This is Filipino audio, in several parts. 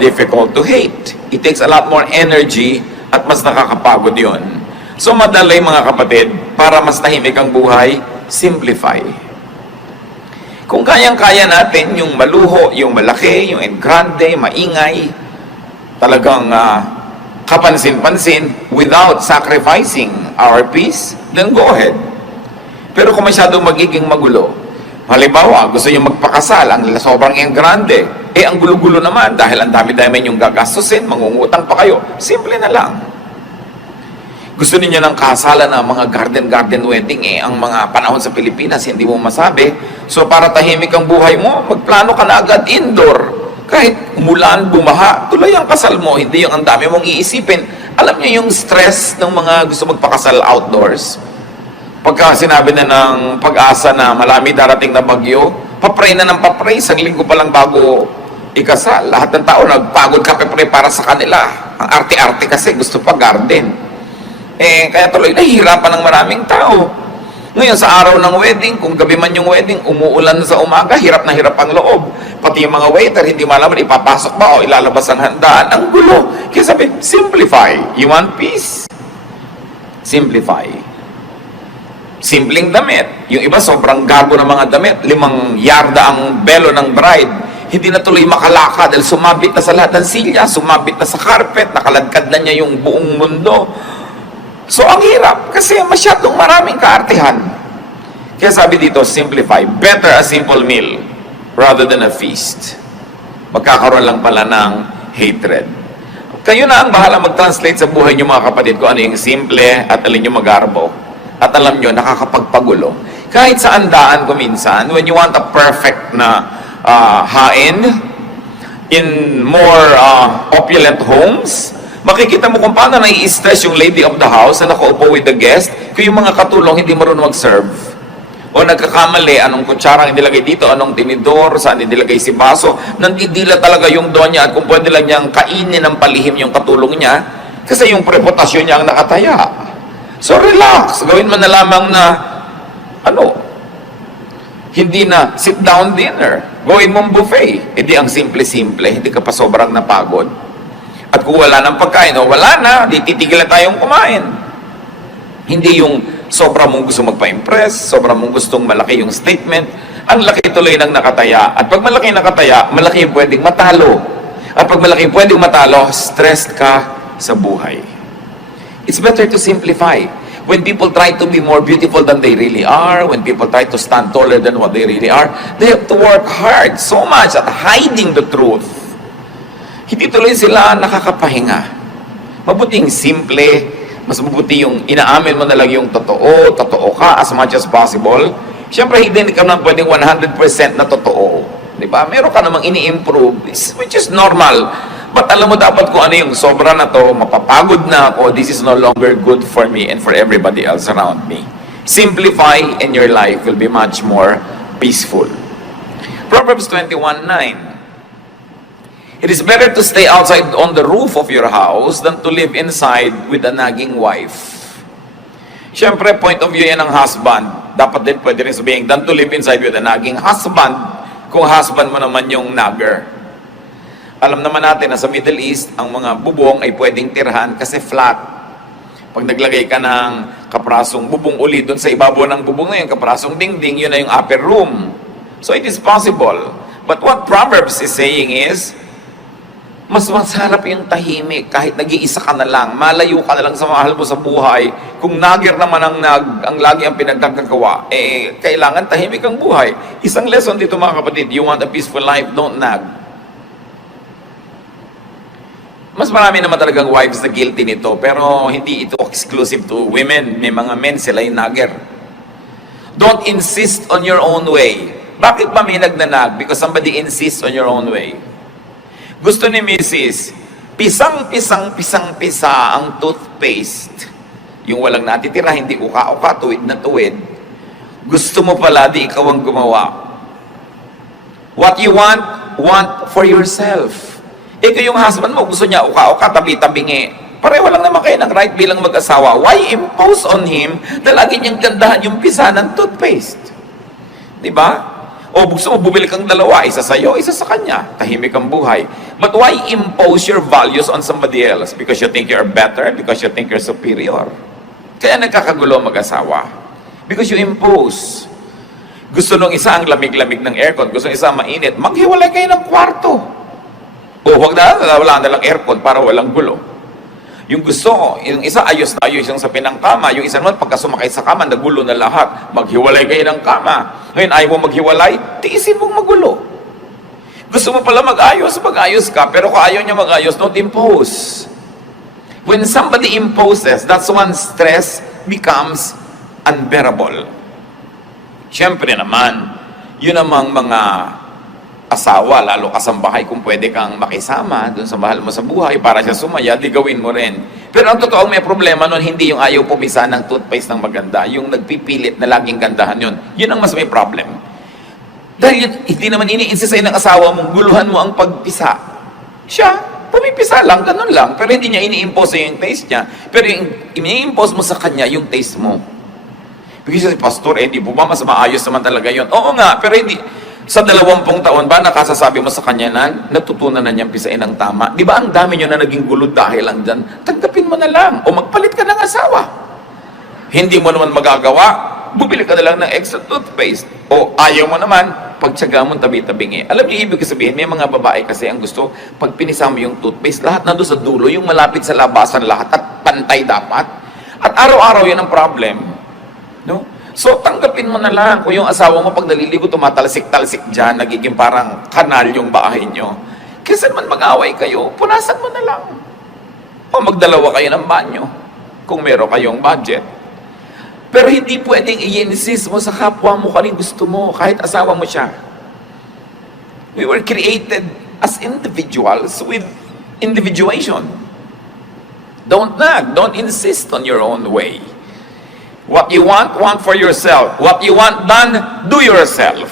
difficult to hate. It takes a lot more energy at mas nakakapagod yun. So madalay mga kapatid, para mas tahimik ang buhay, simplify. Kung kayang-kaya natin yung maluho, yung malaki, yung grande, maingay, talagang kapansin-pansin without sacrificing our peace, then go ahead. Pero kung masyadong magiging magulo, halimbawa, gusto nyo magpakasal, ang sobrang grande, ang gulo-gulo naman dahil ang dami-dami yung gagastusin, mangungutang pa kayo, simple na lang. Gusto niyo ng kasalan na mga garden wedding, ang mga panahon sa Pilipinas, hindi mo masabi. So para tahimik ang buhay mo, magplano ka na agad indoor. Kahit umulan, bumaha, tuloy ang kasal mo, hindi yung ang dami mong iisipin. Alam niyo yung stress ng mga gusto magpakasal outdoors? Pagka sinabi na ng Pag-asa na malami darating na bagyo, papray na ng papray, isang linggo pa lang bago ikasal. Lahat ng tao nagpagod kape-pray para sa kanila. Ang arte-arte kasi gusto pa garden. Kaya tuloy nahihirapan ng maraming tao. Ngayon sa araw ng wedding, kung gabi man yung wedding, umuulan sa umaga, hirap na hirap ang loob. Pati yung mga waiter, hindi malaman ipapasok ba o ilalabas ang handaan. Ang gulo. Kaya sabi, simplify. You want peace? Simplify. Simpleng damit. Yung iba sobrang gago ng mga damit. 5 yarda ang belo ng bride. Hindi na tuloy makalakad dahil sumabit na sa lahat ng silya, sumabit na sa carpet, nakaladkad na niya yung buong mundo. So ang hirap kasi masyadong maraming kaartehan. Kaya sabi dito, simplify. Better a simple meal rather than a feast. Magkakaroon lang pala ng hatred. Kayo na ang bahala mag-translate sa buhay niyo mga kapatid ko ano yung simple at alin yung magarbo. At alam nyo, nakakapagpagulo. Kahit sa andaan ko minsan, when you want a perfect na hain in more opulent homes, makikita mo kung paano nai-stress yung lady of the house na nakaupo with the guest kung yung mga katulong hindi marunong mag-serve. O nagkakamali, anong kutsarang inilagay dito, anong tinidor, saan inilagay si baso, nandidila talaga yung donya at kung pwede lang niyang kainin ng palihim yung katulong niya kasi yung reputasyon niya ang nakataya. So relax, gawin mo na lamang na hindi na sit down dinner, gawin mong buffet. Hindi ang simple-simple, hindi ka pa sobrang napagod. At kung wala ng pagkain, wala na, di titigil na tayong kumain. Hindi yung sobra mong gusto magpa-impress, sobra mong gustong malaki yung statement, ang laki tuloy ng nakataya. At pag malaki nakataya, malaki yung pwedeng matalo. At pag malaki yung pwedeng matalo, stressed ka sa buhay. It's better to simplify. When people try to be more beautiful than they really are, when people try to stand taller than what they really are, they have to work hard so much at hiding the truth. Hindi tuloy sila nakakapahinga. Mabuting simple, mas mabuti yung inaamin mo na lang yung totoo ka as much as possible. Siyempre, hindi ka naman pwedeng 100% na totoo. Diba? Meron ka namang ini-improve, which is normal. But alam mo dapat kung ano yung sobra na to, mapapagod na ako, this is no longer good for me and for everybody else around me. Simplify and your life will be much more peaceful. Proverbs 21:9. It is better to stay outside on the roof of your house than to live inside with a nagging wife. Siyempre, point of view yan ng husband. Dapat din pwede rin sabihin, than to live inside with a nagging husband, kung husband mo naman yung nagger. Alam naman natin na sa Middle East, ang mga bubong ay pwedeng tirhan kasi flat. Pag naglagay ka ng kaprasong bubong uli doon sa ibabaw ng bubong na yun, kaprasong dingding, yun na yung upper room. So it is possible. But what Proverbs is saying is, mas masarap yung tahimik kahit nag-iisa ka na lang, malayo ka na lang sa mahal mo sa buhay. Kung nagir naman ang lagi ang pinagkakagawa, kailangan tahimik ang buhay. Isang lesson dito mga kapatid, you want a peaceful life, don't nag. Mas marami naman talagang wives na guilty nito, pero hindi ito exclusive to women. May mga men, sila yung nagger. Don't insist on your own way. Bakit ba may nagnanag? Because somebody insists on your own way. Gusto ni Mrs. Pisang-pisa ang toothpaste. Yung walang natitira, hindi uka-uka, tuwid na tuwid. Gusto mo pala, di ikaw ang gumawa. What you want for yourself. Kung yung husband mo, gusto niya uka-uka, tabi-tabingi. Pareho lang naman kayo ng right bilang mag-asawa. Why impose on him na lagi niyang gandahan yung pisa ng toothpaste? Diba? O O gusto mo bumili kang dalawa, isa sa'yo, isa sa kanya. Tahimik ang buhay. But why impose your values on somebody else? Because you think you're better? Because you think you're superior? Kaya nagkakagulo mag-asawa. Because you impose. Gusto nung isa ang lamig-lamig ng aircon, gusto nung isa mainit, maghiwalay kayo ng kwarto. O wag na, wala na lang aircon para walang gulo. Yung gusto, yung isa ayos na ayos yung sa pinangkama, yung isa naman pagka sumakay sa kama, nagulo na lahat. Maghiwalay kayo ng kama. Ngayon, ayaw mo maghiwalay, tiisin mong magulo. Gusto mo pala mag-ayos ka, pero kung ayaw niya mag-ayos, don't impose. When somebody imposes, that's when stress becomes unbearable. Siyempre naman, yun namang mga asawa, lalo kasambahay, kung pwede kang makisama dun sa mahal mo sa buhay para siya sumaya, di gawin mo rin. Pero ang totoong may problema nun, hindi yung ayaw pumisa ng toothpaste ng maganda, yung nagpipilit na laging gandahan yun. Yun ang mas may problem. Dahil yun, hindi naman iniinsist sa'yo ng asawa mo, guluhan mo ang pagpisa. Siya, pumipisa lang, ganun lang. Pero hindi niya ini-impose sa'yo yung taste niya. Pero yung ini-impose mo sa kanya yung taste mo. Because pastor, di po ba mas maayos naman talaga yun? Oo nga, pero hindi. Sa 20 taon ba, nakasasabi mo sa kanya na natutunan na niyang pisain ang tama? Di ba ang dami niyo na naging gulo dahil lang dyan? Tanggapin mo na lang. O magpalit ka ng asawa. Hindi mo naman magagawa, bumili ka na lang ng extra toothpaste. O ayaw mo naman, pagtsaga mo tabi-tabing eh. Alam niyo, ibig sabihin, may mga babae kasi ang gusto, pag pinisa mo yung toothpaste, lahat nandun sa dulo, yung malapit sa labasan lahat, at pantay dapat. At araw-araw yan ang problem. No? So, tanggapin mo na lang. Kung yung asawa mo pag naliligo, tumatalsik-talsik dyan, nagiging parang kanal yung bahay nyo. Kasi naman mag-away kayo, punasan mo na lang. O magdalawa kayo ng banyo, kung meron kayong budget. Pero hindi pwedeng i-insist mo sa kapwa mo kung gusto mo, kahit asawa mo siya. We were created as individuals with individuation. Don't nag, don't insist on your own way. What you want for yourself. What you want done, do yourself.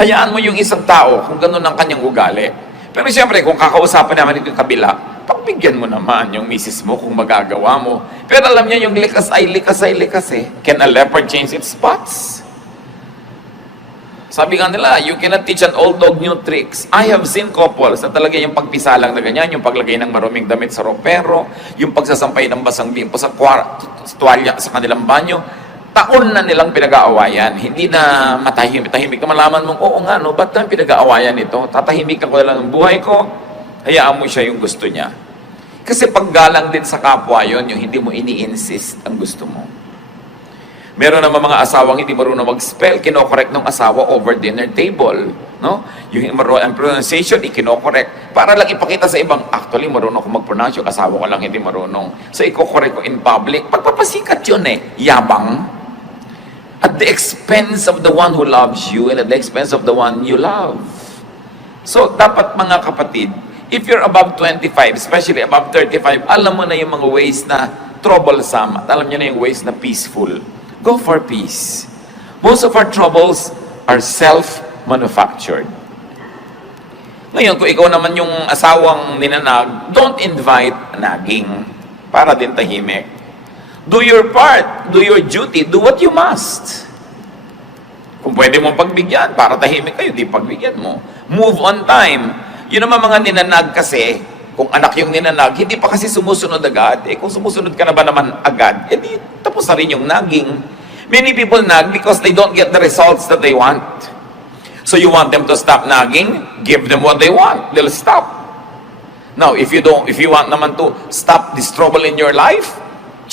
Hayaan mo yung isang tao kung ganun ang kanyang ugali. Pero siyempre, kung kakausapan naman ito yung kabila, pagbigyan mo naman yung misis mo kung magagawa mo. Pero alam niya yung likas eh. Can a leopard change its spots? Sabi nga nila, you cannot teach an old dog new tricks. I have seen couples na talaga yung pagpisa lang na ganyan, yung paglagay ng maruming damit sa ropero, yung pagsasampay ng basang bimpo sa tuwalya sa kanilang banyo, taon na nilang pinag-aawayan. Hindi na matahimik na malaman mong, oo nga, no, ba't na pinag-aawayan ito? Tatahimikan ko na lang ang buhay ko, hayaan mo siya yung gusto niya. Kasi paggalang din sa kapwa yon, yung hindi mo ini-insist ang gusto mo. Meron naman mga asawang hindi marunong mag-spell, kinokorek ng asawa over dinner table. No? Yung ang pronunciation, ikinokorek. Para lang ipakita sa ibang, actually, marunong ako mag-pronounce, yung asawa ko lang hindi marunong. So, ikokorek ko in public. Pagpapasikat yun yabang. At the expense of the one who loves you and at the expense of the one you love. So, dapat mga kapatid, if you're above 25, especially above 35, alam mo na yung mga ways na troublesome, at alam nyo na yung ways na peaceful. Go for peace. Most of our troubles are self-manufactured. Ngayon, kung ikaw naman yung asawang ninanag, don't invite nagging para din tahimik. Do your part. Do your duty. Do what you must. Kung pwede mong pagbigyan, para tahimik kayo, di pagbigyan mo. Move on time. Yun naman mga ninanag kasi, kung anak yung ninanag, hindi pa kasi sumusunod agad. Kung sumusunod ka na ba naman agad, di tapos na rin yung nagging. Many people nag because they don't get the results that they want. So you want them to stop nagging, give them what they want. They'll stop. Now, if you want naman to stop this trouble in your life,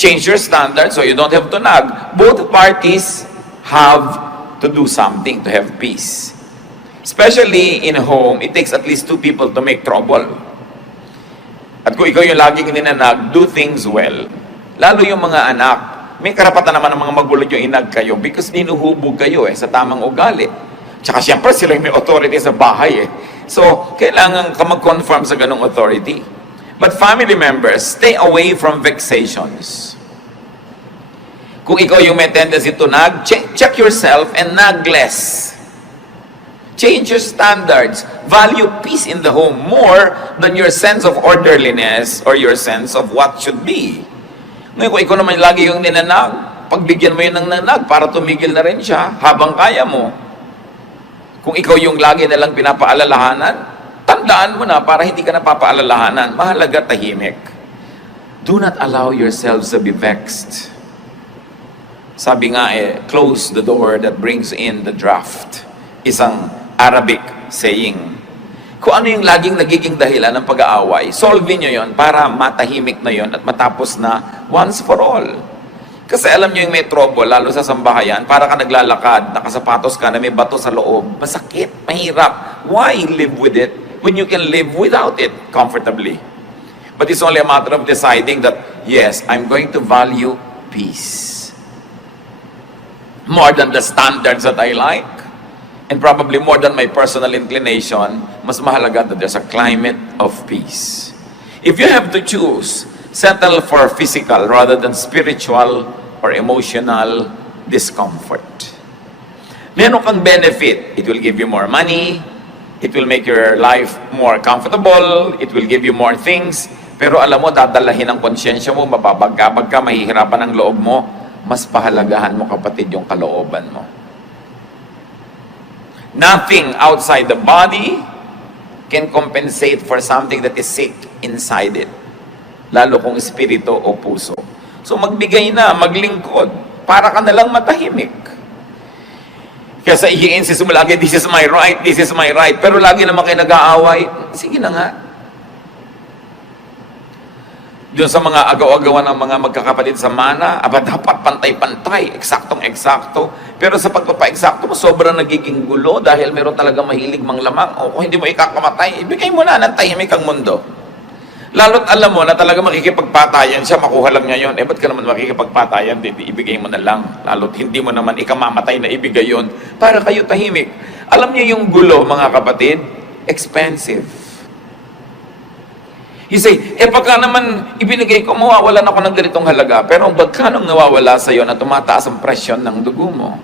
change your standards so you don't have to nag. Both parties have to do something to have peace. Especially in a home, it takes at least 2 people to make trouble. At kung ikaw yung laging ninanag, do things well. Lalo yung mga anak, may karapatan naman ng mga magulang yung inag kayo because ninuhubog kayo sa tamang ugali. Tsaka siyempre sila yung may authority sa bahay So, kailangan ka mag-conform sa ganong authority. But family members, stay away from vexations. Kung ikaw yung may tendency to nag, check yourself and nag less. Change your standards. Value peace in the home more than your sense of orderliness or your sense of what should be. Ngayon, kung ikaw naman lagi yung ninanag, pagbigyan mo yun ng nanag para tumigil na rin siya habang kaya mo. Kung ikaw yung lagi na lang pinapaalalahanan, tandaan mo na para hindi ka napapaalalahanan. Mahalaga tahimik. Do not allow yourselves to be vexed. Sabi nga close the door that brings in the draft. Isang Arabic saying. Kung ano yung laging nagiging dahilan ng pag-aaway, solve nyo yon para matahimik na yon at matapos na once for all. Kasi alam nyo yung may trouble, lalo sa sambahayan, para ka naglalakad, nakasapatos ka na may bato sa loob. Masakit, mahirap. Why live with it when you can live without it comfortably? But it's only a matter of deciding that, yes, I'm going to value peace. More than the standards that I like, and probably more than my personal inclination, mas mahalaga that there's a climate of peace. If you have to choose, settle for physical rather than spiritual or emotional discomfort. Meron kang benefit. It will give you more money. It will make your life more comfortable. It will give you more things. Pero alam mo, dadalahin ang konsyensya mo, mababagabag ka, mahihirapan ang loob mo. Mas pahalagahan mo, kapatid, yung kalooban mo. Nothing outside the body can compensate for something that is sick inside it. Lalo kung espiritu o puso. So magbigay na, maglingkod, para ka nalang matahimik. Kaya i-insist mo lagi, this is my right, this is my right. Pero lagi naman kayo nag-aaway, sige na nga. Doon sa mga agaw-agawan ng mga magkakapatid sa mana, dapat pantay-pantay, eksaktong-eksakto. Pero sa pagpapa-eksakto mo, sobrang nagiging gulo dahil meron talaga mahilig manglamang. O kung hindi mo ikakamatay, ibigay mo na ng tahimik ang mundo. Lalo't alam mo na talaga makikipagpatayan siya, makuha lang niya yun. Ba't ka naman makikipagpatayan? Ibigay mo na lang. Lalo't hindi mo naman ikamamatay na ibigay yun para kayo tahimik. Alam niyo yung gulo, mga kapatid, expensive. You say, pagka naman ibinigay ko, mawawalan ako ng ganitong halaga. Pero pagka nung nawawala sa'yo na tumataas ang presyon ng dugo mo,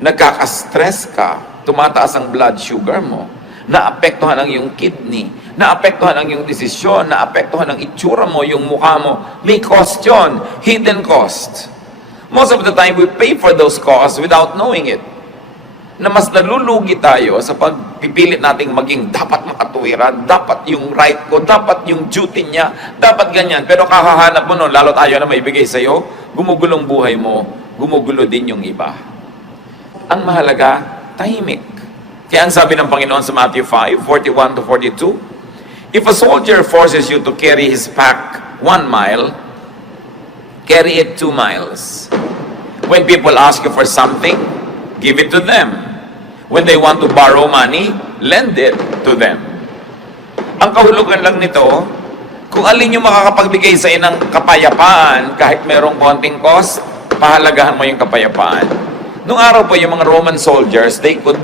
nagkaka-stress ka, tumataas ang blood sugar mo, naapektuhan ang iyong kidney, naapektuhan ang iyong desisyon, naapektuhan ang itsura mo, yung mukha mo, may cost yun, hidden cost. Most of the time, we pay for those costs without knowing it. Na mas nalulugi tayo sa pagpipilit nating maging dapat makatuwiran, dapat yung right ko, dapat yung duty niya, dapat ganyan. Pero kakahanap mo nun, lalo tayo na maibigay sa'yo, gumugulong buhay mo, gumugulo din yung iba. Ang mahalaga, tahimik. Kaya ang sabi ng Panginoon sa Matthew 5:41-42, if a soldier forces you to carry his pack 1 mile, carry it 2 miles. When people ask you for something, give it to them. When they want to borrow money, lend it to them. Ang kahulugan lang nito, kung alin yung makakapagbigay sa ng kapayapaan, kahit merong konting cost, pahalagahan mo yung kapayapaan. Nung araw po, yung mga Roman soldiers, they could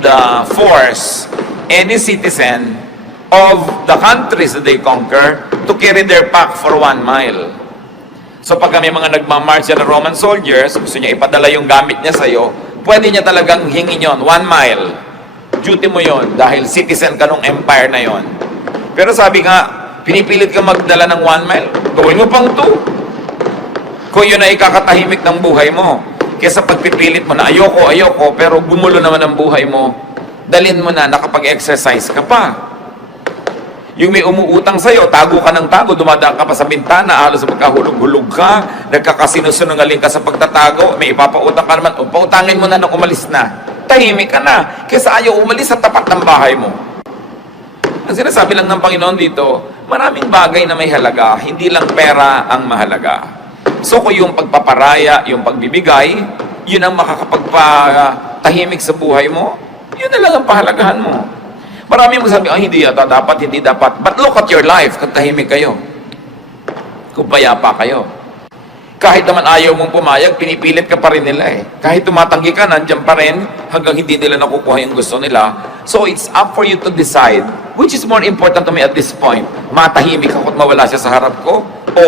force any citizen of the countries that they conquer to carry their pack for 1 mile. So pag may mga nagmamarch na Roman soldiers, gusto niya ipadala yung gamit niya sa'yo, pwede niya talagang hingin yon 1 mile. Duty mo yon dahil citizen ka nung empire na yon. Pero sabi nga, pinipilit ka magdala ng 1 mile, gawin mo pang 2. Kung yun ay ikakatahimik ng buhay mo. Kesa pagpipilit mo na ayoko, pero gumulo naman ang buhay mo, dalhin mo na nakapag-exercise ka pa. Yung may umuutang sa'yo, tago ka ng tago, dumadaan ka pa sa bintana, halos magkahulog-hulog ka, nagkakasinungaling ka sa pagtatago, may ipapautang ka naman, pautangin mo na nung umalis na. Tahimik ka na, kesa ayaw umalis sa tapat ng bahay mo. Ang sinasabi lang ng Panginoon dito, maraming bagay na may halaga, hindi lang pera ang mahalaga. So kung yung pagpaparaya, yung pagbibigay, yun ang makakapagpatahimik sa buhay mo, yun na lang ang pahalagahan mo. Marami mo sabi, hindi yata dapat, hindi dapat. But look at your life, kung tahimik kayo. Kung payapa kayo. Kahit naman ayaw mong pumayag, pinipilit ka pa rin nila eh. Kahit tumatanggi ka, nandiyan pa rin hanggang hindi nila nakukuha yung gusto nila. So it's up for you to decide, which is more important to me at this point. Matahimik ako at mawala siya sa harap ko, o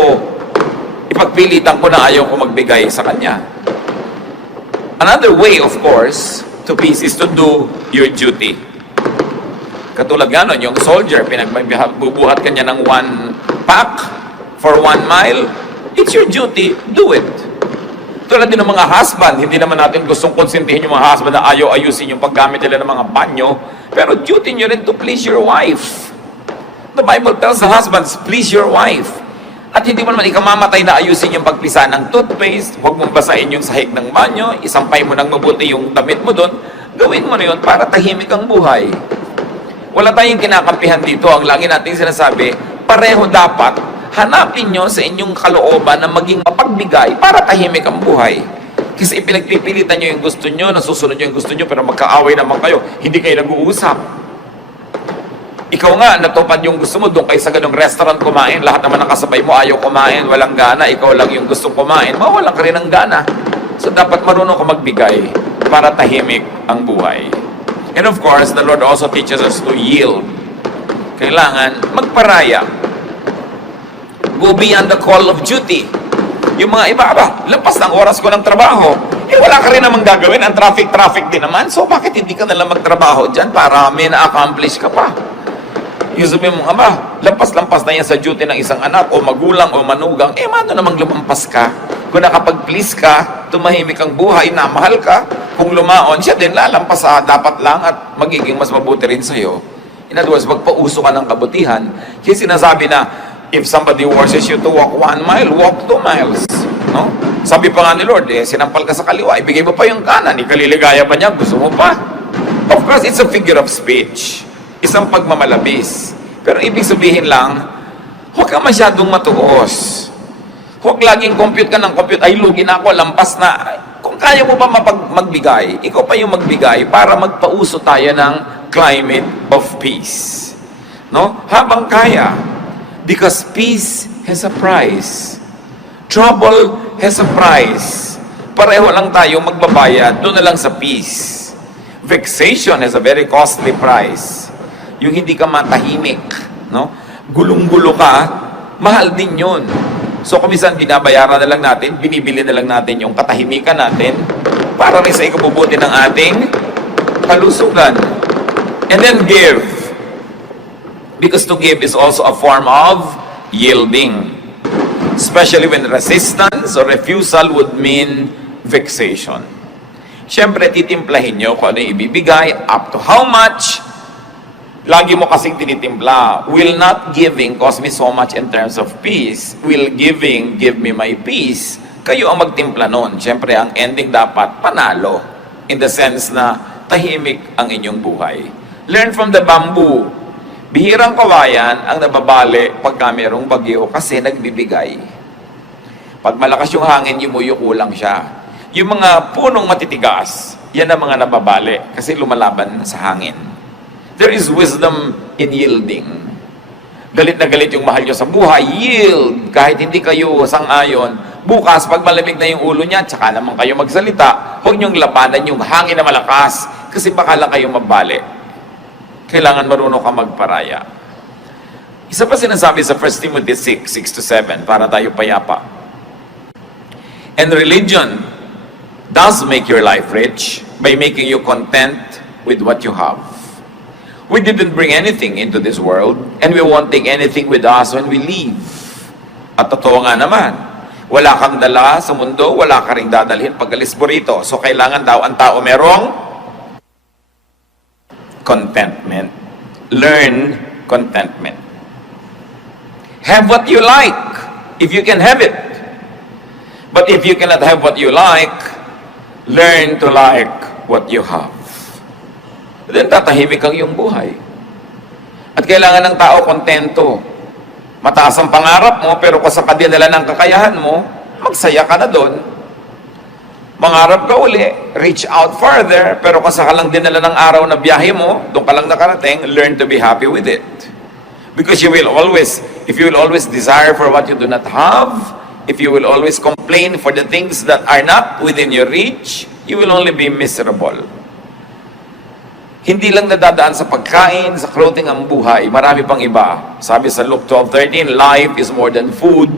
ipagpilitan ko na ayaw ko magbigay sa kanya. Another way, of course, to peace is to do your duty. Katulad nga nun, yung soldier, pinagbubuhat ka niya ng 1 pack for 1 mile, it's your duty, do it. Tulad din ng mga husband, hindi naman natin gustong konsintihin yung mga husband na ayaw ayusin yung paggamit nila ng mga banyo, pero duty nyo rin to please your wife. The Bible tells the husbands, please your wife. At hindi mo naman ikamamatay na ayusin yung pagpisa ng toothpaste, huwag mong basahin yung sahig ng banyo, isampay mo ng mabuti yung damit mo doon, gawin mo na yun para tahimik ang buhay. Wala tayong kinakampihan dito. Ang lagi natin sinasabi, pareho dapat, hanapin nyo sa inyong kalooban na maging mapagbigay para tahimik ang buhay. Kasi ipinagpipilitan nyo yung gusto nyo, nasusunod nyo yung gusto nyo, pero magkaaway naman kayo, hindi kayo nag-uusap. Ikaw nga, natupad yung gusto mo, doon kayo sa ganong restaurant kumain, lahat naman ng kasabay mo ayaw kumain, walang gana, ikaw lang yung gusto kumain, mawalan ka rin ng gana. So dapat marunong ka magbigay para tahimik ang buhay. And of course, the Lord also teaches us to yield. Kailangan magparaya. Go beyond the call of duty. Yung mga iba, lampas ng oras ko ng trabaho. Wala ka rin namang gagawin. Ang traffic din naman. So, bakit hindi ka nalang magtrabaho dyan para may na-accomplish ka pa? Yung sabihin mo, lampas-lampas na yan sa duty ng isang anak o magulang o manugang. Mano namang lumampas ka? Kung nakapag-please ka, tumahimik ang buhay, namahal ka, kung lumaon, siya din lalampas dapat lang at magiging mas mabuti rin sa'yo. In other words, magpauso ka ng kabutihan. Kaya sinasabi na, if somebody forces you to walk 1 mile, walk 2 miles. No? Sabi pa nga ni Lord, sinampal ka sa kaliwa, ibigay mo pa yung kanan, ikaliligaya pa niya, gusto mo pa? Of course, it's a figure of speech. Isang pagmamalabis. Pero ibig sabihin lang, huwag ka masyadong matuos. Huwag laging compute ka ng compute, ay lugi na ako, lampas na. Kung kaya mo pa magbigay, ikaw pa yung magbigay para magpauso tayo ng climate of peace. No? Habang kaya. Because peace has a price. Trouble has a price. Pareho lang tayo magbabayad, doon na lang sa peace. Vexation has a very costly price. Yung hindi ka matahimik, no? Gulong-gulo ka, mahal din yun. So, kumisan binabayaran na lang natin, binibili na lang natin yung katahimikan natin para rin sa ikabubuti ng ating kalusugan. And then give. Because to give is also a form of yielding. Especially when resistance or refusal would mean vexation. Siyempre, titimplahin nyo kung ano yung ibibigay, up to how much. Lagi mo kasing tinitimpla, will not giving cause me so much in terms of peace? Will giving give me my peace? Kayo ang magtimpla nun. Siyempre, ang ending dapat panalo. In the sense na tahimik ang inyong buhay. Learn from the bamboo. Bihirang kawayan ang nababali pagka mayroong bagyo kasi nagbibigay. Pag malakas yung hangin, yumuyuko lang siya. Yung mga punong matitigas, yan ang mga nababali kasi lumalaban sa hangin. There is wisdom in yielding. Galit na galit yung mahal nyo sa buhay, yield. Kahit hindi kayo sang-ayon, bukas, pag malamig na yung ulo niya, tsaka naman kayo magsalita, huwag nyong labanan yung hangin na malakas, kasi baka lang kayo mabali. Kailangan marunong ka magparaya. Isa pa sinasabi sa 1 Timothy 6:6-7, para tayo payapa. And religion does make your life rich by making you content with what you have. We didn't bring anything into this world, and we won't take anything with us when we leave. At totoo nga naman, wala kang dala sa mundo, wala ka ring dadalhin pag alis mo rito. So kailangan daw ang tao merong contentment. Learn contentment. Have what you like, if you can have it. But if you cannot have what you like, learn to like what you have. Then tatahimik ang iyong buhay. At kailangan ng tao kontento. Mataas ang pangarap mo, pero kung sa kadinala ng kakayahan mo, magsaya ka na doon. Mangarap ka uli, reach out further, pero kung sa kalang dinala ng araw na biyahe mo, doon ka lang nakarating, learn to be happy with it. Because you will always, if you will always desire for what you do not have, if you will always complain for the things that are not within your reach, you will only be miserable. Hindi lang nadadaan sa pagkain, sa clothing ang buhay, marami pang iba. Sabi sa Luke 12:13, life is more than food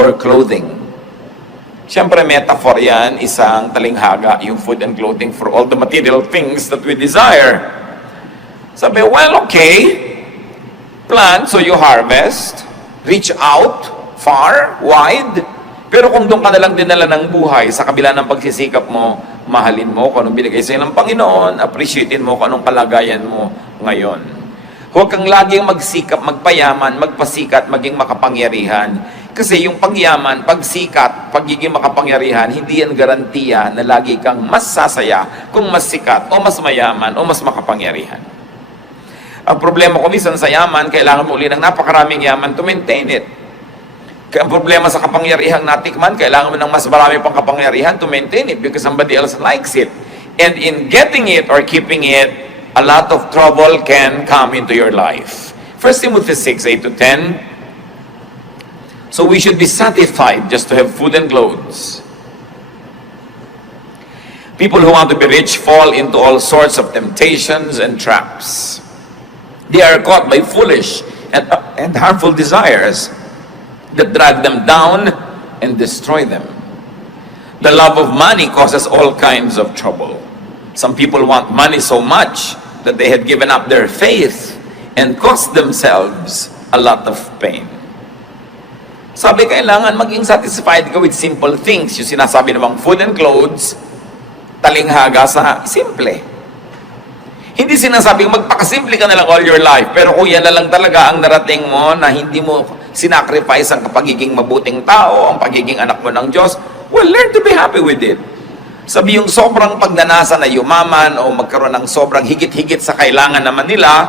or clothing. Siyempre, metaphor yan, isang talinghaga, yung food and clothing for all the material things that we desire. Sabi, well, okay, plant so you harvest, reach out, far, wide, Pero kung doon ka nalang dinala ng buhay, sa kabila ng pagsisikap mo, mahalin mo kung anong binigay sa'yo ng Panginoon, appreciatein mo kung anong kalagayan mo ngayon. Huwag kang laging magsikap, magpayaman, magpasikat, maging makapangyarihan. Kasi yung pagyaman, pagsikat, pagiging makapangyarihan, hindi yan garantiya na lagi kang mas sasaya kung mas sikat, o mas mayaman, o mas makapangyarihan. Ang problema ko minsan sa yaman, kailangan mo uli ng napakaraming yaman to maintain it. Kaya ang problema sa kapangyarihang natikman, kailangan mo ng mas marami pang kapangyarihan to maintain it because somebody else likes it. And in getting it or keeping it, a lot of trouble can come into your life. 1 Timothy 6, 8 to 10. So we should be satisfied just to have food and clothes. People who want to be rich fall into all sorts of temptations and traps. They are caught by foolish and harmful desires that drag them down and destroy them. The love of money causes all kinds of trouble. Some people want money so much that they have given up their faith and cost themselves a lot of pain. Sabi, kailangan maging satisfied ka with simple things. Yung sinasabi namang food and clothes, talinghaga sa simple. Hindi sinasabing magpakasimple ka na lang all your life, pero kung yan na lang talaga ang narating mo na hindi mo sinacrifice ang pagiging mabuting tao, ang pagiging anak mo ng Diyos, well, learn to be happy with it. Sabi yung sobrang pagnanasa na yumaman o magkaroon ng sobrang higit-higit sa kailangan naman nila,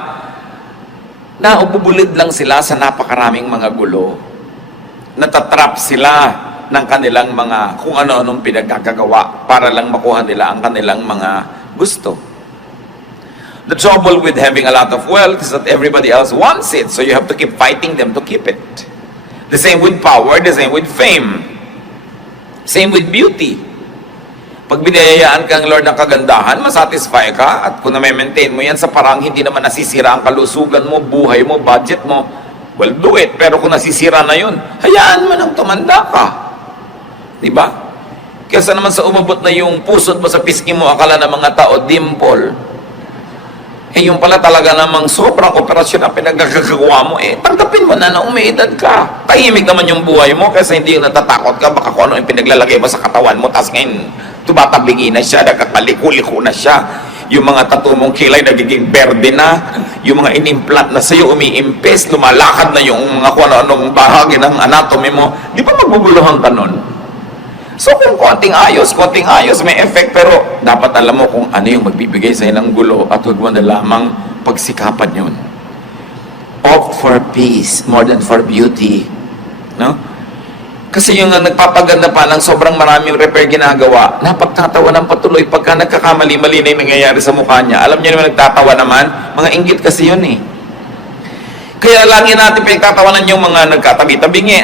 na ububulid lang sila sa napakaraming mga gulo. Natatrap sila ng kanilang mga kung ano-anong pinagkakagawa para lang makuha nila ang kanilang mga gusto. The trouble with having a lot of wealth is that everybody else wants it, so you have to keep fighting them to keep it. The same with power, the same with fame. Same with beauty. Pag binayayaan ka ng Lord ng kagandahan, masatisfy ka, at kung na-maintain mo yan sa parang hindi naman nasisira ang kalusugan mo, buhay mo, budget mo, well, do it. Pero kung nasisira na yun, hayaan mo nang tumanda ka. Diba? Kesa naman sa umabot na yung pusod mo sa pisngi mo, akala ng mga tao, dimple. Eh, yung pala talaga namang sobrang operasyon na pinagkakagawa mo, tanggapin mo na may edad ka. Tahimik naman yung buhay mo kasi hindi yung natatakot ka, baka kung ano yung pinaglalagay mo sa katawan mo, tapos ngayon, tumatabingi na siya, nagkakaliko-liko na siya. Yung mga tattoo mong kilay nagiging berde na, yung mga inimplant na sa'yo umiimpes, lumalakad na yung mga kung ano-anong bahagi ng anatomy mo, di ba magbubuluhan ka nun? So kung konting ayos, may effect, pero dapat alam mo kung ano yung magbibigay sa'yo ng gulo at huwag mo na lamang pagsikapan yun. Opt for peace more than for beauty. No? Kasi yung nagpapaganda pa ng sobrang maraming repair ginagawa, napagtatawa ng patuloy pagka nagkakamali-mali na yung nangyayari sa mukha niya. Alam niyo naman nagtatawa naman, mga inggit kasi yun eh. Kaya lagi natin pinagtatawanan yung mga nagkatabi-tabingi.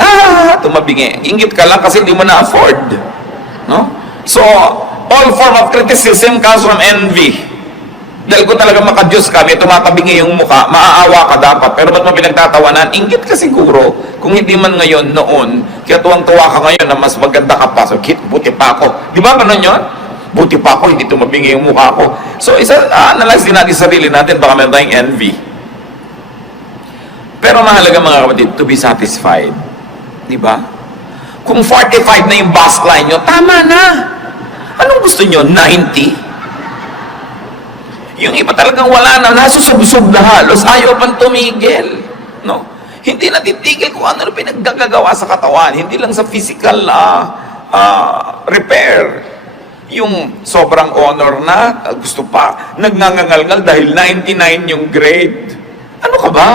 Tumabingi. Ingit ka lang kasi hindi mo na-afford. No? So, all form of criticism comes from envy. Dahil kung talaga makadiyos ka, may tumatabingi yung mukha, maaawa ka dapat. Pero ba't mo pinagtatawanan? Ingit ka siguro. Kung hindi man ngayon, noon, kaya tuwang-tuwa ka ngayon na mas maganda ka pa. So, buti pa ako. Di ba ganun yun? Buti pa ako, hindi tumabingi yung mukha ko. So, analyze din natin sarili natin, baka meron tayong envy. Pero mahalaga mga kapatid, to be satisfied. Di ba? Kung 45 na yung bus line nyo, tama na. Anong gusto nyo? 90? Yung iba talagang wala na, nasusubsob na halos, ayaw pang tumigil. No? Hindi natitigil kung ano pinaggagawa sa katawan. Hindi lang sa physical repair. Yung sobrang honor na, gusto pa, nagngangangalngal dahil 99 yung grade. Ano ka ba?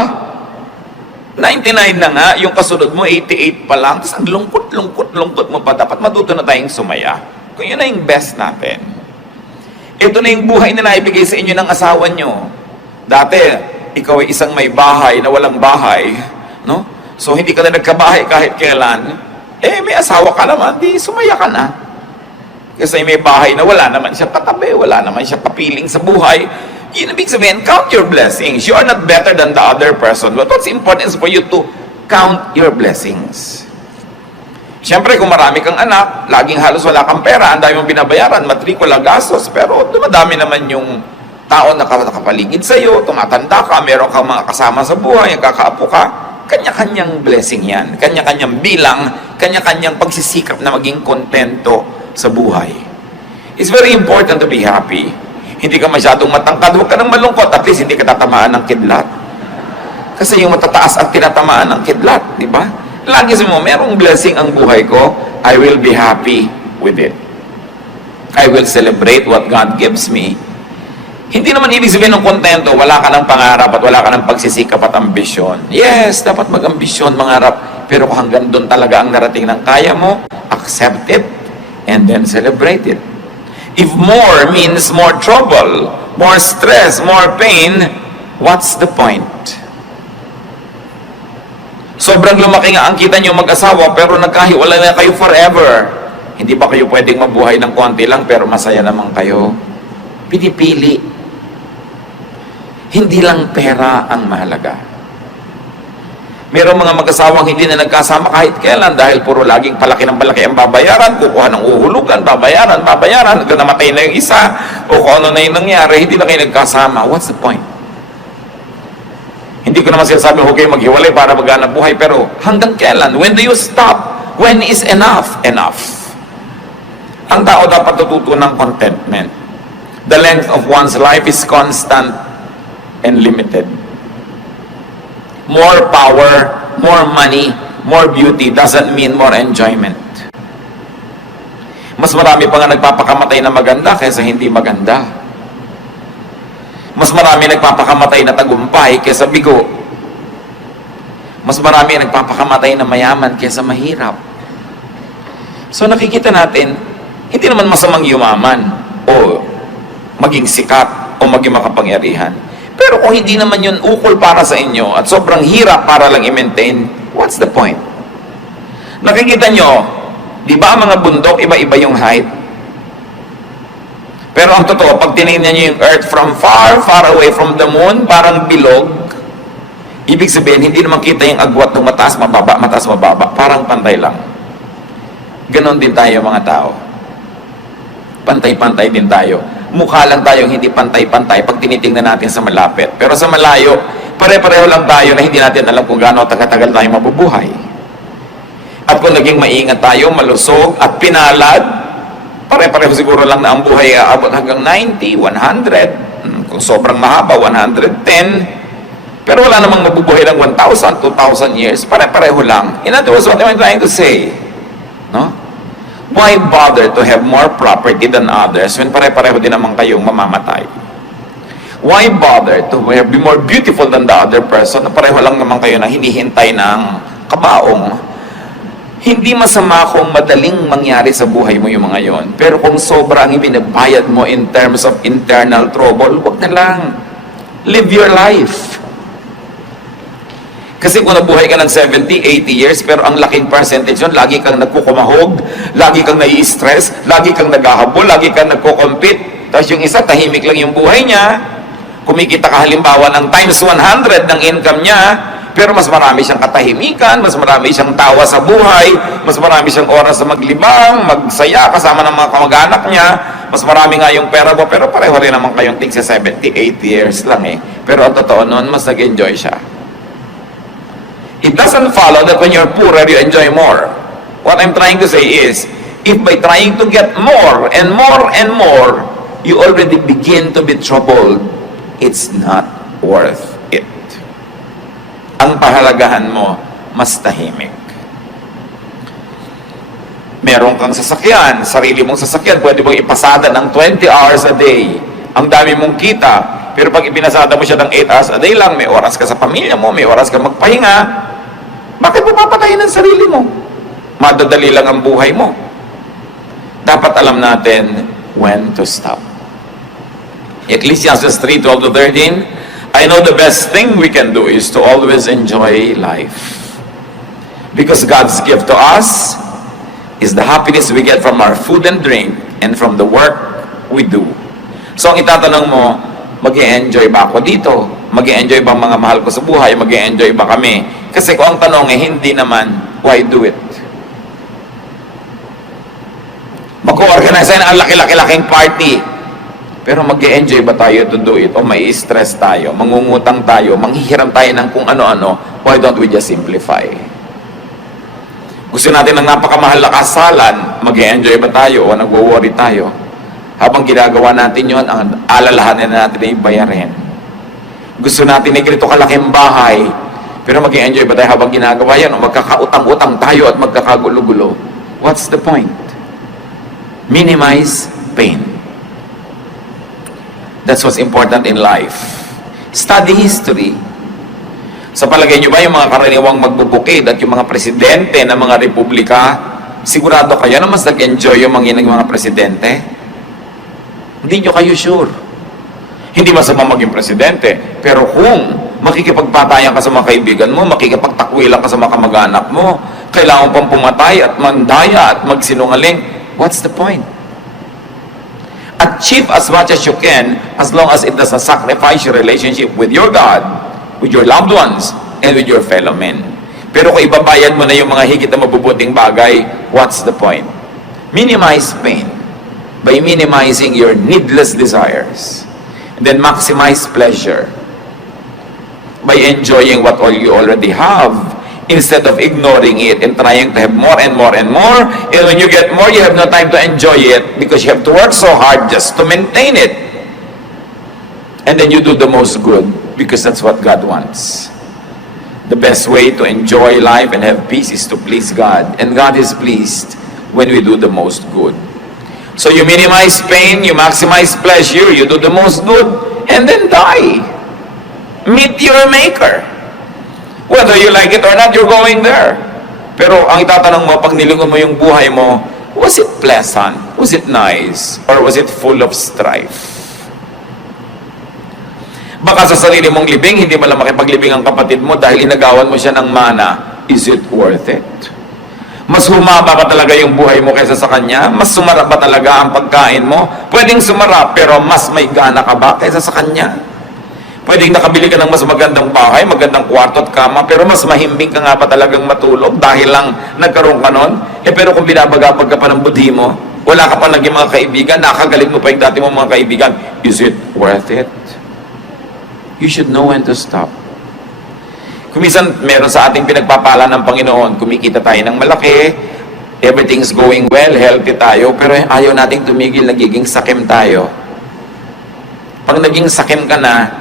99 na nga, yung kasunod mo, 88 pa lang, tapos ang lungkot mo pa, dapat matuto na tayong sumaya. Kung yun na yung best natin. Ito na yung buhay na naibigay sa inyo ng asawa nyo. Dati, ikaw ay isang may bahay na walang bahay, no? So, hindi ka na nagkabahay kahit kailan. May asawa ka naman, di sumaya ka na. Kasi may bahay na wala naman siya katabi, wala naman siya kapiling sa buhay. Yun ibig sabihin, count your blessings. You are not better than the other person. But what's important is for you to count your blessings. Siyempre, kung marami kang anak, laging halos wala kang pera, ang dami mong binabayaran, matrikula, gastos, pero dumadami naman yung tao na nakapaligid sa'yo, tumatanda ka, meron kang mga kasama sa buhay, nagkakaapo ka, kanya-kanyang blessing yan, kanya-kanyang bilang, kanya-kanyang pagsisikap na maging kontento sa buhay. It's very important to be happy. Hindi ka masyadong matangkad, huwag ka nang malungkot, at least hindi ka tatamaan ng kidlat. Kasi yung matataas ang tinatamaan ng kidlat, di ba? Lagi mo, merong blessing ang buhay ko, I will be happy with it. I will celebrate what God gives me. Hindi naman ibig sabihin ng kontento, wala ka ng pangarap at wala ka ng pagsisikap at ambisyon. Yes, dapat mag-ambisyon, mangarap, pero kung hanggang doon talaga ang narating ng kaya mo, accept it, and then celebrate it. If more means more trouble, more stress, more pain, what's the point? Sobrang lumaki nga ang kita nyo mag-asawa, pero nagkahiwalay na kayo forever. Hindi ba kayo pwedeng mabuhay ng konti lang, pero masaya naman kayo? Pinipili. Hindi lang pera ang mahalaga. Merong mga mag-asawang hindi na nagkasama kahit kailan dahil puro laging palaki ng palaki ang babayaran, kukuha ng uhulugan, babayaran, hanggang namatay na yung isa, o kung ano na yung nangyari, hindi na kayo nagkasama. What's the point? Hindi ko naman sinasabi, huwag kayo maghiwalay para maghanap buhay, pero hanggang kailan? When do you stop? When is enough? Enough. Ang tao dapat natuto ng contentment. The length of one's life is constant and limited. More power, more money, more beauty doesn't mean more enjoyment. Mas marami pa nga nagpapakamatay na maganda kaysa hindi maganda. Mas marami nagpapakamatay na tagumpay kaysa bigo. Mas marami nagpapakamatay na mayaman kaysa mahirap. So nakikita natin, hindi naman masamang yumaman o maging sikat o maging makapangyarihan. Pero kung hindi naman yun ukol para sa inyo at sobrang hirap para lang i-maintain, what's the point? Nakikita nyo, di ba ang mga bundok, iba-iba yung height? Pero ang totoo, pag tinignan nyo yung earth from far, far away from the moon, parang bilog, ibig sabihin, hindi naman kita yung agwat ng mataas, mababa, parang pantay lang. Ganon din tayo mga tao. Pantay-pantay din tayo. Mukha lang tayong hindi pantay-pantay pag tinitingnan natin sa malapit. Pero sa malayo, pare-pareho lang tayo na hindi natin alam kung gaano tagal-tagal tayo mabubuhay. At kung naging maingat tayo, malusog at pinalad, pare-pareho siguro lang na ang buhay aabot hanggang 90, 100, kung sobrang mahaba, 110. Pero wala namang mabubuhay ng 1,000, 2,000 years. Pare-pareho lang. In other words, what am I trying to say? No? Why bother to have more property than others when pare-pareho din naman kayong mamamatay? Why bother to be more beautiful than the other person na pareho lang naman kayo na hinihintay ng kabaong? Hindi masama kung madaling mangyari sa buhay mo yung mga yon. Pero kung sobrang ibinabayad mo in terms of internal trouble, wag na lang. Live your life. Kasi kung nabuhay ka ng 70, 80 years, pero ang laking percentage yun, lagi kang nagkukumahog, lagi kang nai-stress, lagi kang naghahabol, lagi kang nagkukompete. Tapos yung isa, tahimik lang yung buhay niya. Kumikita ka halimbawa ng times 100 ng income niya, pero mas marami siyang katahimikan, mas marami siyang tawa sa buhay, mas marami siyang oras sa maglibang, magsaya kasama ng mga kamag-anak niya, mas marami nga yung pera mo, pero pareho rin naman kayong tig sa 70, 80 years lang eh. Pero ang totoo noon, mas nag-enjoy siya. It doesn't follow that when you're poorer, you enjoy more. What I'm trying to say is, if by trying to get more and more and more, you already begin to be troubled, it's not worth it. Ang pahalagahan mo, mas tahimik. Meron kang sasakyan, sarili mong sasakyan, pwede mong ipasada ng 20 hours a day. Ang dami mong kita, pero pag ipinasada mo siya ng 8 hours a day lang, may oras ka sa pamilya mo, may oras ka magpahinga, bakit mo papatayin ang sarili mo? Madadali lang ang buhay mo. Dapat alam natin when to stop. Ecclesiastes 3:12-13, I know the best thing we can do is to always enjoy life. Because God's gift to us is the happiness we get from our food and drink and from the work we do. So ang itatanong mo, mag-e-enjoy ba ako dito? Mag-e-enjoy ba mga mahal ko sa buhay? Mag-e-enjoy ba kami? Kasi kung ang tanong hindi naman, why do it? Mag-organize na ang laki-laki-laking party. Pero mag-e-enjoy ba tayo to do it? O may stress tayo, mangungutang tayo, manghihiram tayo ng kung ano-ano? Why don't we just simplify? Gusto natin ng napakamahal na kasalan, mag-e-enjoy ba tayo o nagwo-worry tayo? Habang ginagawa natin yon, ang alalahanin natin ay bayarin. Gusto natin ay ganito kalaking bahay, pero mag-e-enjoy ba tayo habang ginagawa yan o magkakautang-utang tayo at magkakagulo-gulo? What's the point? Minimize pain. That's what's important in life. Study history. Sa palagay nyo ba yung mga karaniwang magbubukid at yung mga presidente ng mga republika, sigurado kayo na mas nag-enjoy yung mga presidente? Hindi nyo kayo sure. Hindi masama maging presidente, pero kung makikipagpatayan ka sa mga kaibigan mo, makikipagtakwilan ka sa mga kamag-anak mo, kailangan pang pumatay at mandaya at magsinungaling, what's the point? Achieve as much as you can as long as it doesn't sacrifice your relationship with your God, with your loved ones, and with your fellow men. Pero kung ibabayad mo na yung mga higit na mabubuting bagay, what's the point? Minimize pain by minimizing your needless desires. And then maximize pleasure by enjoying what all you already have, instead of ignoring it and trying to have more and more and more. And when you get more, you have no time to enjoy it because you have to work so hard just to maintain it. And then you do the most good because that's what God wants. The best way to enjoy life and have peace is to please God. And God is pleased when we do the most good. So you minimize pain, you maximize pleasure, you do the most good, and then die. Meet your Maker. Whether you like it or not, you're going there. Pero ang itatanong mo, pag nilingon mo yung buhay mo, was it pleasant? Was it nice? Or was it full of strife? Baka sa sarili mong libing, hindi mo lang makipaglibing ang kapatid mo dahil inagawan mo siya ng mana. Is it worth it? Mas humaba ba talaga yung buhay mo kaysa sa kanya? Mas sumarap ba talaga ang pagkain mo? Pwedeng sumarap, pero mas may gana ka ba kaysa sa kanya? Pwedeng nakabili ka ng mas magandang bahay, magandang kwarto at kama, pero mas mahimbing ka nga ba talagang matulog dahil lang nagkaroon ka nun? Pero kung binabagapag ka pa ng budhi mo, wala ka pa naging mga kaibigan, nakagalit mo pa yung dati mong mga kaibigan, is it worth it? You should know when to stop. Kung minsan, meron sa ating pinagpapala ng Panginoon, kumikita tayo ng malaki, everything's going well, healthy tayo, pero ayaw nating tumigil, nagiging sakim tayo. Pag naging sakim ka na,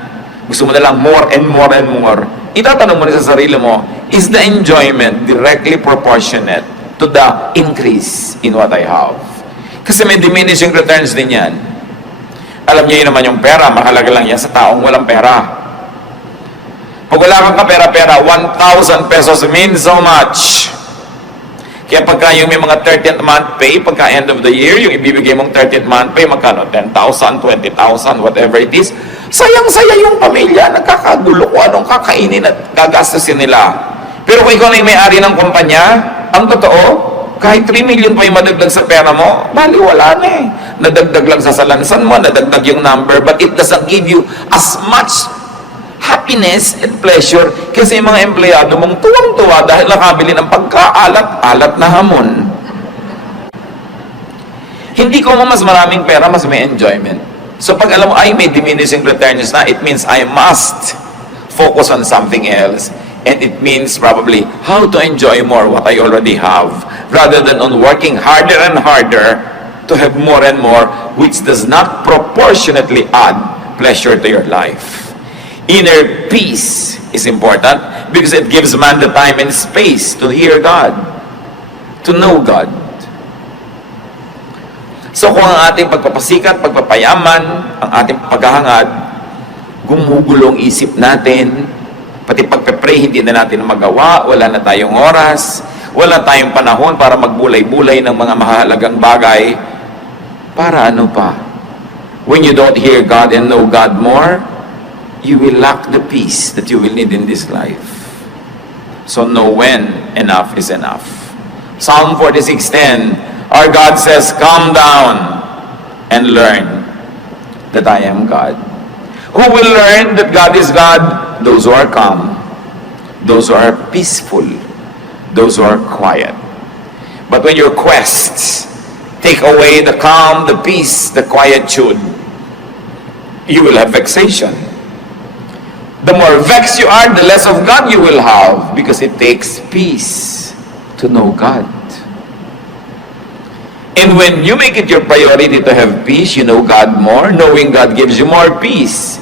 gusto mo na lang more and more and more, itatanong mo na sa sarili mo, is the enjoyment directly proportionate to the increase in what I have? Kasi may diminishing returns din yan. Alam niyo yun naman yung pera, mahalaga lang yan sa taong walang pera. Pag wala kang kapera-pera, 1,000 pesos means so much. Kaya pagka yung may mga 13th month pay, pagka end of the year, yung ibibigay mong 13th month pay, magkano? 10,000, 20,000, whatever it is. Sayang-saya yung pamilya, nagkakagulo kung anong kakainin at gagastusin nila. Pero kung ikaw na yung may-ari ng kumpanya, ang totoo, kahit 3 million pa yung madagdag sa pera mo, baliwala na eh. Nadagdag lang sa salansan mo, nadagdag yung number, but it doesn't give you as much happiness and pleasure kasi yung mga empleyado mong tuwang-tuwa dahil nakabili ng pagkaalat-alat na hamon. Hindi ko mas maraming pera, mas may enjoyment. So pag alam mo, ay may diminishing returns na, it means I must focus on something else. And it means probably how to enjoy more what I already have rather than on working harder and harder to have more and more, which does not proportionately add pleasure to your life. Inner peace is important because it gives man the time and space to hear God, to know God. So kung ang ating pagpapasikat, pagpapayaman, ang ating paghahangad, gumugulong isip natin, pati pagpe-pray hindi na natin magawa, wala na tayong oras, wala tayong panahon para magbulay-bulay ng mga mahalagang bagay, para ano pa? When you don't hear God and know God more, you will lack the peace that you will need in this life. So know when enough is enough. Psalm 46:10, our God says, "Calm down and learn that I am God." Who will learn that God is God? Those who are calm, those who are peaceful, those who are quiet. But when your quests take away the calm, the peace, the quietude, you will have vexation. The more vexed you are, the less of God you will have, because it takes peace to know God. And when you make it your priority to have peace, you know God more. Knowing God gives you more peace.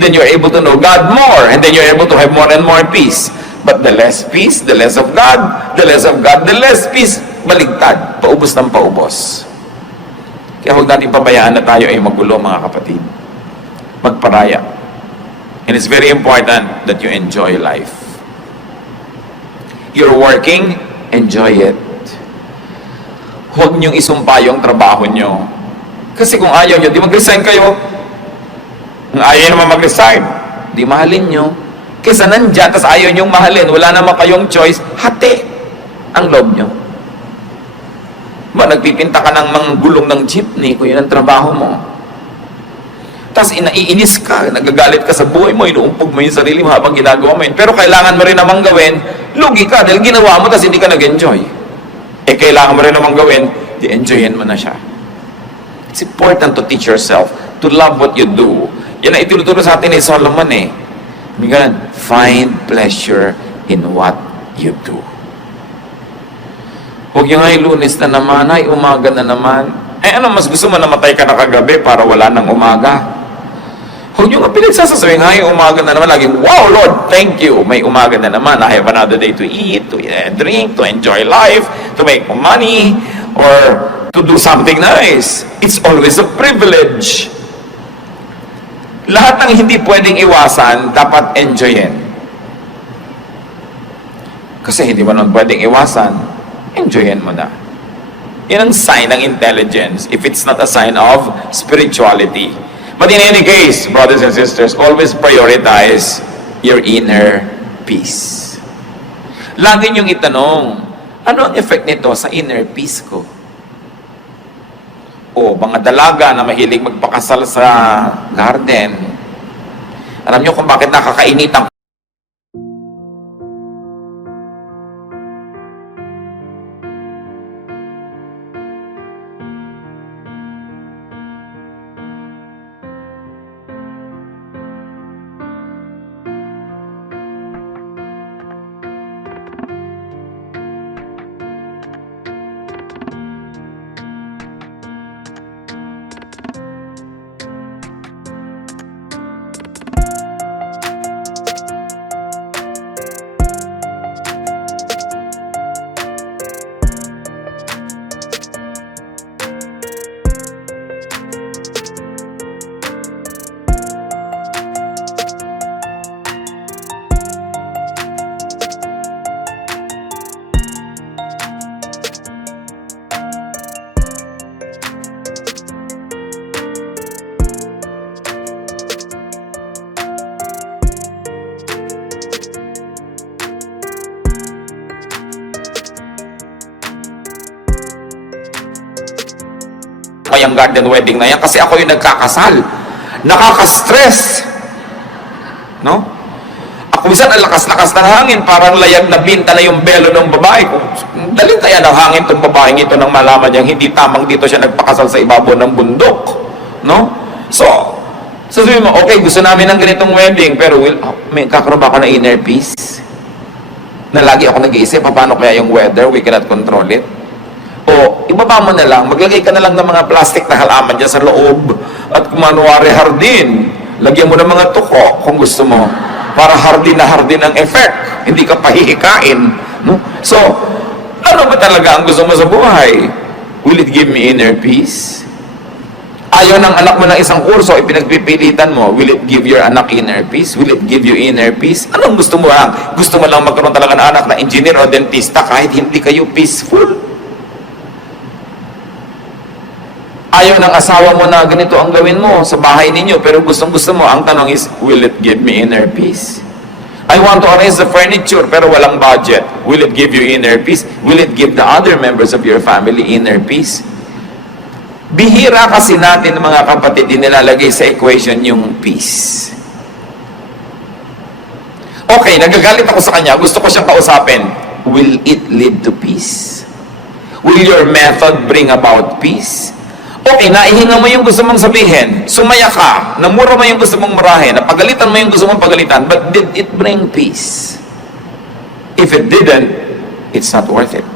Then you're able to know God more, and then you're able to have more and more peace. But the less peace, the less of God, the less of God, the less peace, baligtad, paubos ng paubos. Kaya huwag natin pabayaan na tayo ay magulo, mga kapatid. Magparaya. And it's very important that you enjoy life. You're working, enjoy it. Huwag niyong isumpa yung trabaho niyo. Kasi kung ayaw niyo, di mag-resign kayo. Kung ayaw naman mag-resign, di mahalin nyo. Kesa nandyan, tas ayaw nyong mahalin, wala naman kayong choice, hati ang loob nyo. Ba, nagpipinta ka ng mga gulong ng jeepney, kung yun ang trabaho mo. Tas naiinis ka, nagagalit ka sa buhay mo, inuumpog mo yung sarili mo habang ginagawa mo yun. Pero kailangan mo rin namang gawin, lugi ka, dahil ginawa mo, tas hindi ka nag-enjoy. Eh, kailangan mo rin namang gawin, di-enjoyin mo na siya. It's important to teach yourself to love what you do. Yan ang ituturo sa atin ni Solomon eh. Ganun, find pleasure in what you do. Huwag yung ay Lunes na naman, ay umaga na naman. Eh ano, mas gusto mo namatay ka na kagabi para wala nang umaga? Huwag yung pinagsasasawing, ay umaga na naman, laging, wow Lord, thank you. May umaga na naman, I have another day to eat, to drink, to enjoy life, to make money, or to do something nice. It's always a privilege. Lahat ng hindi pwedeng iwasan, dapat enjoyin. Kasi hindi mo naman pwedeng iwasan, enjoyin mo na. Yan ang sign ng intelligence, if it's not a sign of spirituality. But in any case, brothers and sisters, always prioritize your inner peace. Lagi niyong itanong, ano ang effect nito sa inner peace ko? O mga dalaga na mahilig magpakasal sa garden. Alam niyo kung bakit nakakainitan? Yung garden wedding na yan kasi ako yung nagkakasal. Nakaka-stress. No? Ako minsan ang lakas-lakas ng hangin, parang layag na binta na yung belo ng babae. Daling kaya ng hangin itong babaeng ito nang malaman niyang hindi tamang dito siya nagpakasal sa ibabaw ng bundok. No? So, So sabihin mo, okay, gusto namin ng ganitong wedding, pero may kakaroon ba ako ng inner peace? Na lagi ako nag-iisip, paano kaya yung weather, we cannot control it? O, ibaba mo na lang, maglagay ka na lang ng mga plastic na halaman dyan sa loob, at kumanwari hardin, lagyan mo ng mga tuko kung gusto mo, para hardin na hardin ang effect, hindi ka pahihikain. No? So, ano ba talaga ang gusto mo sa buhay? Will it give me inner peace? Ayaw ng anak mo ng isang kurso, ipinagpipilitan mo, will it give your anak inner peace? Will it give you inner peace? Anong gusto mo lang? Gusto mo lang magkaroon talaga ng anak na engineer o dentista kahit hindi kayo peaceful? Ayaw ng asawa mo na ganito ang gawin mo sa bahay ninyo, pero gustong-gusto mo, ang tanong is, will it give me inner peace? I want to arrange the furniture, pero walang budget. Will it give you inner peace? Will it give the other members of your family inner peace? Bihira kasi natin mga kapatid, nilalagay sa equation yung peace. Okay, nagagalit ako sa kanya, gusto ko siyang kausapin. Will it lead to peace? Will your method bring about peace? Okay, naihinga mo yung gusto mong sabihin, sumaya ka, namura mo yung gusto mong marahin, napagalitan mo yung gusto mong pagalitan, but did it bring peace? If it didn't, it's not worth it.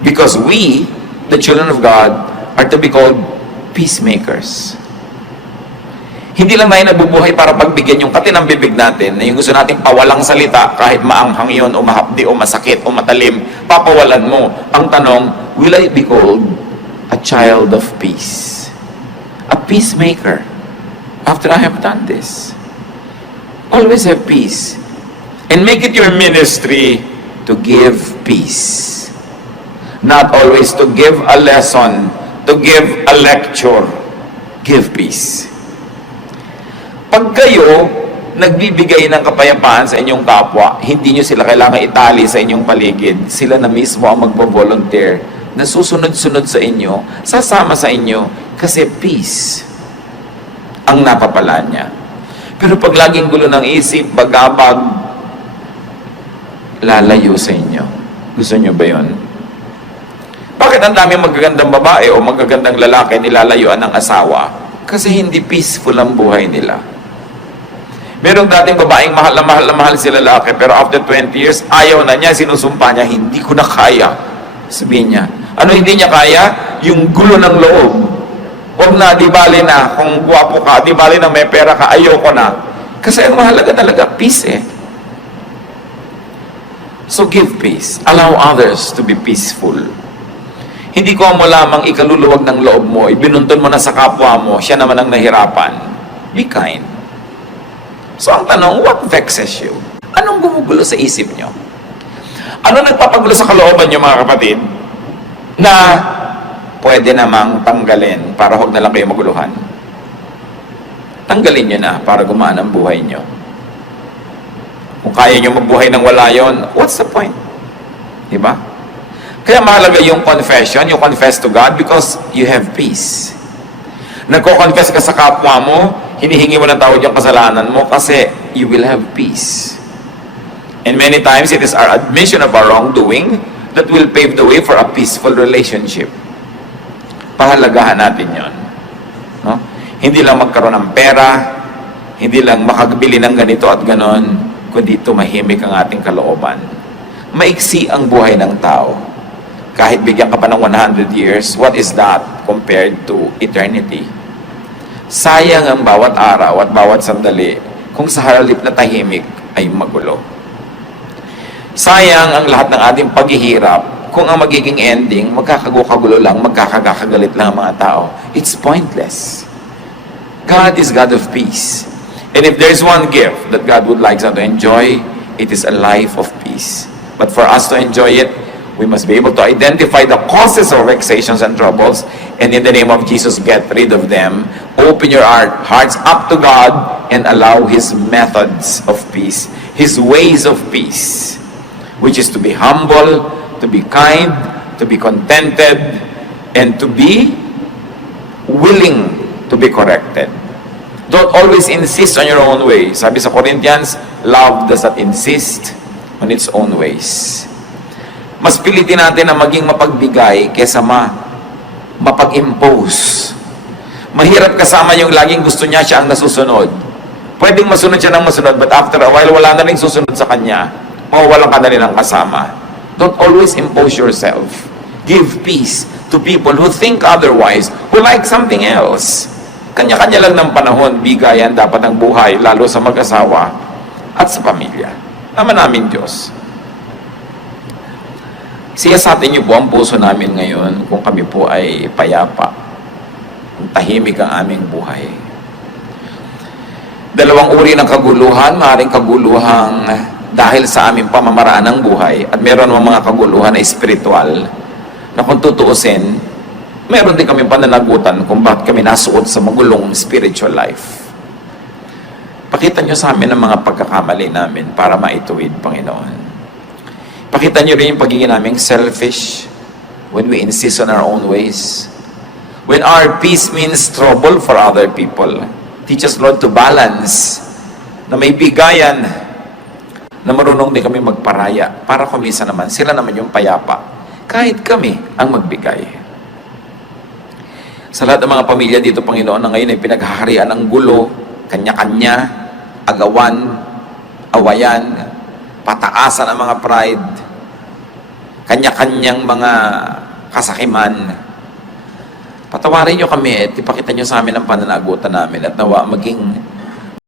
Because we, the children of God, are to be called peacemakers. Hindi lang tayo nabubuhay para pagbigyan yung katinang bibig natin, na yung gusto nating pawalang salita, kahit maanghang yun, o mahapdi, o masakit, o matalim, papawalan mo. Ang tanong, will I be called a child of peace? A peacemaker, after I have done this? Always have peace. And make it your ministry to give peace. Not always to give a lesson, to give a lecture. Give peace. Pag kayo nagbibigay ng kapayapaan sa inyong kapwa, hindi nyo sila kailangan itali sa inyong paligid. Sila na mismo ang magpo-volunteer na susunod-sunod sa inyo, sasama sa inyo, kasi peace ang napapala niya. Pero pag laging gulo ng isip, bagabag, lalayo sa inyo. Gusto nyo ba yun? Bakit ang daming magagandang babae o magagandang lalaki nilalayuan ng asawa? Kasi hindi peaceful ang buhay nila. Merong dating babaeng mahal na mahal si lalaki, pero after 20 years, ayaw na niya, sinusumpa niya, hindi ko na kaya. Sabihin niya, ano hindi niya kaya? Yung gulo ng loob. Huwag na, di bali na, kung guwapo ka, di bali na may pera ka, ayoko na. Kasi ang mahalaga talaga, peace eh. So give peace. Allow others to be peaceful. Hindi ko mo lamang ikaluluwag ng loob mo, ibinuntun mo na sa kapwa mo, siya naman ang nahirapan. Be kind. So ang tanong, what vexes you? Anong gumugulo sa isip nyo? Ano nagpapagulo sa kalooban nyo mga kapatid? Na pwede namang tanggalin para huwag na lang kayo maguluhan. Tanggalin nyo na para gumaan ang buhay nyo. Kung kaya nyo magbuhay ng wala yon, what's the point? Diba? Kaya mahalaga yung confession, you confess to God because you have peace. Nagko-confess ka sa kapwa mo, hinihingi mo ng tawad yung kasalanan mo kasi you will have peace. And many times, it is our admission of our wrongdoing that will pave the way for a peaceful relationship. Pahalagahan natin yon. No? Hindi lang magkaroon ng pera, hindi lang makabili ng ganito at ganon, kundi tumahimik ang ating kalooban. Maiksi ang buhay ng tao. Kahit bigyan ka pa ng 100 years, what is that compared to eternity? Sayang ang bawat araw at bawat sandali kung sa halip na tahimik ay magulo. Sayang ang lahat ng ating paghihirap kung ang magiging ending, magkakagulo lang, magkakagalit lang ang mga tao. It's pointless. God is God of peace. And if there's one gift that God would like us to enjoy, it is a life of peace. But for us to enjoy it, we must be able to identify the causes of vexations and troubles, and in the name of Jesus, get rid of them. Open your hearts up to God and allow His methods of peace, His ways of peace, which is to be humble, to be kind, to be contented, and to be willing to be corrected. Don't always insist on your own way. Sabi sa Corinthians, love does not insist on its own ways. Mas pilitin natin na maging mapagbigay kesa mapag-impose. Mahirap kasama yung laging gusto niya siya ang nasusunod. Pwedeng masunod siya ng masunod, but after a while, wala na rin susunod sa kanya. Mawawalan ka na rin ang kasama. Don't always impose yourself. Give peace to people who think otherwise, who like something else. Kanya-kanya lang ng panahon, bigayan dapat ang buhay, lalo sa mag-asawa at sa pamilya. Ama namin Diyos, siyasatin niyo po ang puso namin ngayon kung kami po ay payapa, kung tahimik ang aming buhay. Dalawang uri ng kaguluhan, maaaring kaguluhang dahil sa aming pamamaraan ng buhay, at meron mga kaguluhan na espiritual na kung tutuusin, meron din kami pananagutan kung bakit kami nasuot sa magulong spiritual life. Pakita nyo sa amin ang mga pagkakamali namin para maituwid, Panginoon. Pakita nyo rin yung pagiging naming selfish when we insist on our own ways. When our peace means trouble for other people. Teach us, Lord, to balance, na may bigayan, na marunong din kami magparaya, para kumisa naman, sila naman yung payapa, kahit kami ang magbigay. Sa lahat ng mga pamilya dito, Panginoon, na ngayon ay pinaghaharian ng gulo, kanya-kanya, agawan, awayan, pataasan ang mga pride, kanya-kanyang mga kasakiman. Patawarin nyo kami at ipakita nyo sa amin ang pananagutan namin at nawa maging